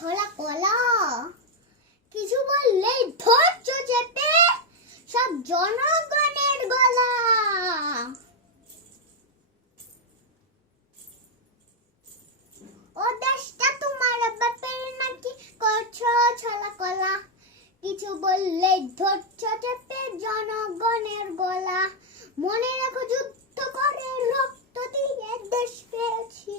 ছোলা কলা? কিছু বললে ধরছ চেপে সব জনগণের গলা। ও দেশটা তোমার বাপের নাকি ছলা কলা? কিছু বললে জনগণের গলা। মনে রাখো যুদ্ধ করে রক্ত দিয়ে দেশ পেয়েছি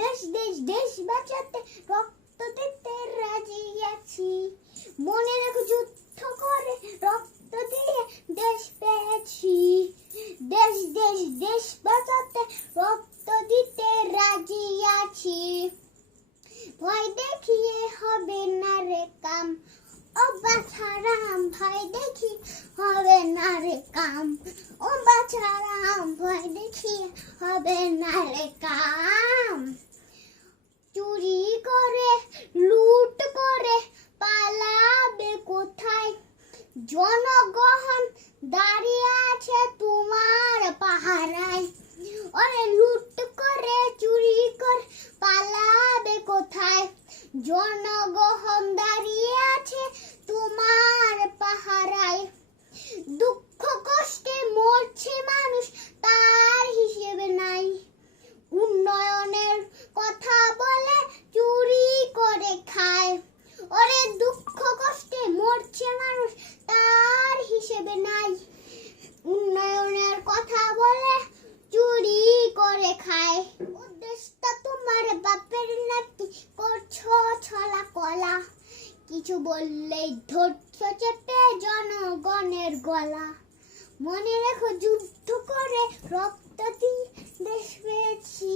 দেশ দেশ দেশ বাঁচাতে রক্ত রক্ত দিতে রাজি আছি। মনে রেখো, যুদ্ধ করে রক্ত দিয়ে দেশ পেয়েছি। দেশ দেশ দেশ বাঁচাতে রক্ত দিতে রাজি আছি। ভয় দেখিয়ে হবে না রে কাম। ও বাছারাম, ভয় দেখি হবে না রে কাম। ও বাছারাম, ভয় দেখি হবে না রে কাম। চুরি করে জনগহন দাঁড়িয়ে আছে তোমার পাহারায়। ওরে লুট করে, চুরি করে, পালাবে কোথায়? জনগহন দাঁড়িয়ে আছে তোমার পাহারায়। কিছু বললেই ধরছ চেপে জনগণের গলা। মনে রেখো যুদ্ধ করে রক্ত দিয়ে দেশ পেয়েছি।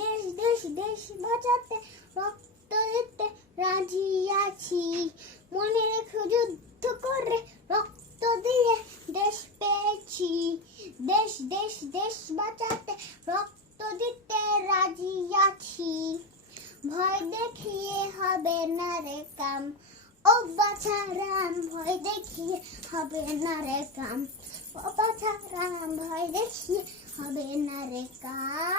দেশ দেশ দেশ বাঁচাতে রক্ত দিতে রাজি আছি। মনে রেখো যুদ্ধ করে রক্ত দিয়ে দেশ পেয়েছি। দেশ দেশ দেশ বাঁচাতে রক্ত দিতে রাজি আছি। ভয় দেখিয়ে হবে না রে কাম। ও বাছারাম ভয় দেখি হবে না রে কাম ও বাছারাম ভয় দেখি হবে না রে কাম